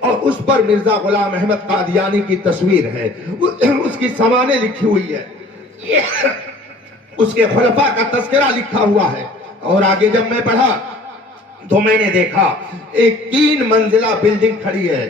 اور اس پر مرزا غلام احمد قادیانی کی تصویر ہے، اس کی سمانیں لکھی ہوئی ہے، اس کے خلفاء کا تذکرہ لکھا ہوا ہے۔ اور آگے جب میں پڑھا تو میں نے دیکھا ایک 3 منزلہ بلڈنگ کھڑی ہے۔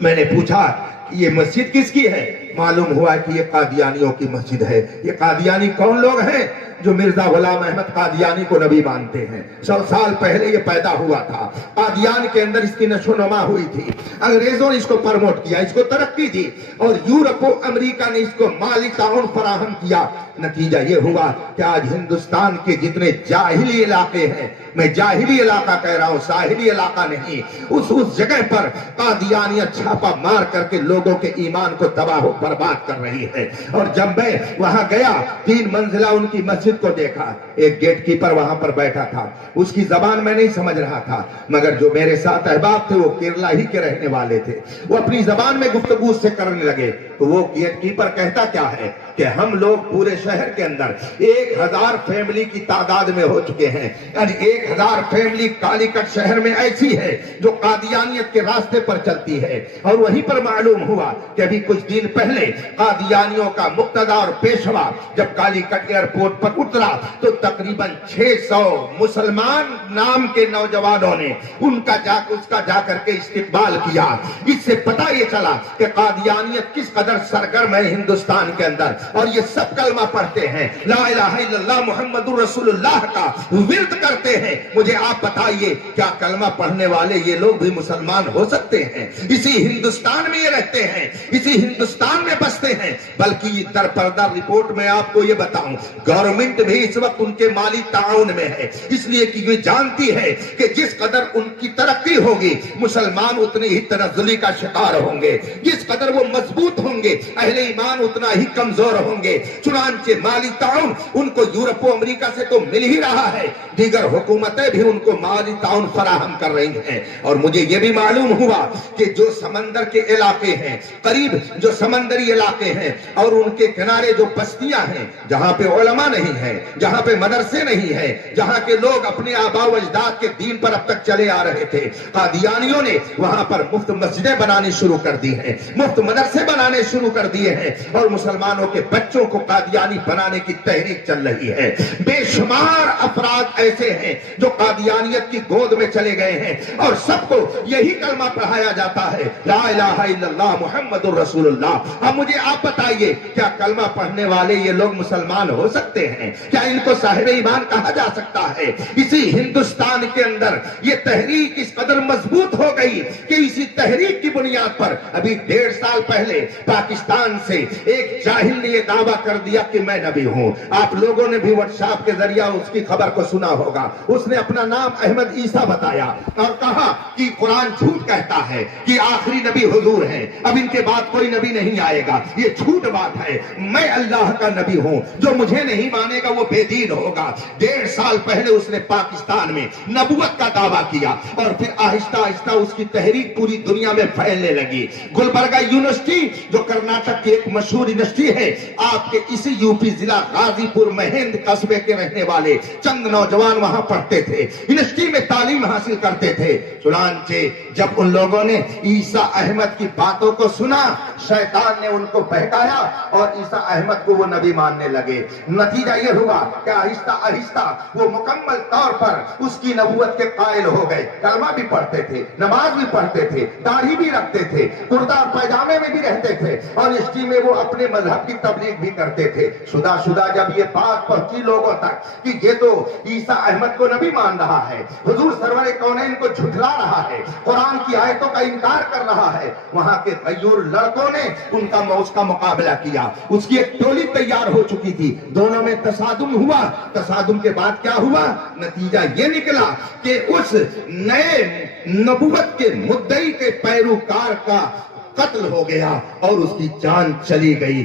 میں نے پوچھا یہ مسجد کس کی ہے؟ معلوم ہوا کہ یہ قادیانیوں کی مسجد ہے۔ یہ قادیانی کون لوگ ہیں؟ جو مرزا غلام احمد قادیانی کو نبی مانتے ہیں۔ 100 سال پہلے یہ پیدا ہوا تھا، قادیان کے اندر اس کی نشو نما ہوئی تھی، انگریزوں نے اس کو پرموٹ کیا، اس کو ترقی دی، اور یورپ و امریکہ نے اس کو مالی تعاون فراہم کیا۔ نتیجہ یہ ہوا کہ آج ہندوستان کے جتنے جاہلی علاقے ہیں، میں جاہلی علاقہ کہہ رہا ہوں، ساحلی علاقہ نہیں، اس جگہ پر قادیانیت چھاپا مار کر کے لوگوں کے ایمان کو تباہ و برباد کر رہی ہے۔ اور جب میں وہاں گیا، 3 منزلہ ان کی مسجد کو دیکھا، ایک گیٹ کیپر وہاں پر بیٹھا تھا، اس کی زبان میں نہیں سمجھ رہا تھا، مگر جو میرے ساتھ احباب تھے وہ کیرلا ہی کے رہنے والے تھے، وہ اپنی زبان میں گفتگو اس سے کرنے لگے۔ تو وہ گیٹ کیپر کہتا کیا ہے کہ ہم لوگ پورے شہر کے اندر 1000 فیملی کی تعداد میں ہو چکے ہیں، یعنی 1000 فیملی کالی کٹ شہر میں ایسی ہے جو قادیانیت کے راستے پر چلتی ہے۔ اور وہیں پر معلوم ہوا کہ ابھی کچھ دن پہلے قادیانیوں کا مقتدی اور پیشوا جب کالی کٹ ایئرپورٹ پر اترا تو تقریباً 600 مسلمان نام کے نوجوانوں نے اس کا جا کر کے استقبال کیا۔ اس سے پتہ یہ چلا کہ قادیانیت کس قدر سرگرم ہے ہندوستان کے اندر، اور یہ سب کلمہ پڑھتے ہیں، لا الہ الا اللہ محمد رسول اللہ کا ورد کرتے ہیں۔ مجھے آپ بتائیے کیا کلمہ پڑھنے والے یہ لوگ بھی مسلمان ہو سکتے ہیں؟ اسی ہندوستان میں یہ رہتے ہیں، اسی ہندوستان میں بستے ہیں۔ بلکہ در پردہ رپورٹ میں آپ کو یہ بتاؤں، گورنمنٹ بھی اس وقت ان کے مالی تعاون میں ہے، اس لیے کہ یہ جانتی ہے کہ جس قدر ان کی ترقی ہوگی مسلمان اتنی ہی تنزلی کا شکار ہوں گے، جس قدر وہ مضبوط ہوں گے اہل ایمان اتنا ہی کمزور ہوں گے۔ چنانچہ مالی تعاون ان کو یورپ و امریکہ سے تو مل ہی رہا ہے، دیگر حکومتیں بھی ان کو مالی تعاون فراہم کر رہی ہیں۔ اور مجھے یہ بھی معلوم ہوا کہ جو سمندر کے علاقے ہیں، قریب جو سمندری علاقے ہیں اور ان کے کنارے جو بستیاں ہیں جہاں پہ علماء نہیں ہیں، جہاں پہ مدرسے نہیں ہیں، جہاں کے لوگ اپنے آباء و اجداد کے دین پر اب تک چلے آ رہے تھے، قادیانیوں نے وہاں پر مفت مسجدیں بنانی شروع کر دی ہیں، مفت مدرسے بنانے شروع کر دیے ہیں، اور مسلمانوں کے بچوں کو قادیانی بنانے کی تحریک چل رہی ہے۔ بے شمار افراد ایسے ہیں جو قادیانیت کی گود میں چلے گئے ہیں، اور سب کو یہی کلمہ پڑھایا جاتا ہے، لا الہ الا اللہ محمد رسول اللہ۔ اب مجھے آپ بتائیے کیا کلمہ پڑھنے والے یہ لوگ مسلمان ہو سکتے ہیں؟ کیا ان کو صاحب ایمان کہا جا سکتا ہے؟ اسی ہندوستان کے اندر یہ تحریک اس قدر مضبوط ہو گئی کہ اسی تحریک کی بنیاد پر ابھی 1.5 سال پہلے پاکستان سے ایک جاہل نے یہ دعویٰ کر دیا کہ میں نبی ہوں۔ آپ لوگوں نے بھی واٹس ایپ کے ذریعہ اس کی خبر کو سنا ہوگا۔ اس نے اپنا نام احمد عیسیٰ بتایا اور کہا کہ قرآن جھوٹ کہتا ہے کہ آخری نبی حضور ہے، اب ان کے بعد کوئی نبی نہیں آئے گا، یہ جھوٹ بات ہے، میں اللہ کا نبی ہوں، جو مجھے نہیں مانے گا وہ بے دین ہوگا۔ 1.5 سال پہلے اس نے پاکستان میں نبوت کا دعویٰ کیا، اور پھر آہستہ آہستہ اس کی تحریک پوری دنیا میں پھیلنے لگی۔ گلبرگہ یونیورسٹی جو کرناٹک کی ایک مشہور یونیورسٹی ہے، آپ کے اسی یوپی ضلع غازی پور مہند قصبے کے رہنے والے چند نوجوان وہاں پڑھتے تھے، یونیورسٹی میں تعلیم حاصل کرتے تھے۔ چنانچہ جب ان لوگوں نے عیسیٰ احمد کی باتوں کو سنا، شیطان نے ان کو بہکایا اور عیسیٰ احمد کو وہ نبی ماننے لگے۔ نتیجہ یہ ہوا کہ آہستہ آہستہ وہ مکمل طور پر اس کی نبوت کے قائل ہو گئے، کلمہ بھی پڑھتے تھے، نماز بھی پڑھتے تھے، داڑھی بھی رکھتے تھے، کرتا اور پائجامے میں بھی رہتے تھے، اور یونیورسٹی میں وہ اپنے مذہب کی تبلیغ بھی کرتے تھے۔ شدہ جب یہ بات پہنچی لوگوں تک کہ یہ تو عیسیٰ احمد کو نبی مان رہا ہے، حضور سرور کونین کو جھٹلا رہا ہے، قرآن کی آیتوں کا انکار کر رہا ہے، وہاں کے غیور لڑکوں نے اس کا مقابلہ کیا۔ اس کی ایک ٹولی تیار ہو چکی تھی، دونوں میں تصادم ہوا۔ تصادم کے بعد کیا ہوا؟ نتیجہ یہ نکلا کہ اس نئے نبوت کے مدعی کے پیروکار کا قتل ہو گیا اور اس کی جان چلی گئی۔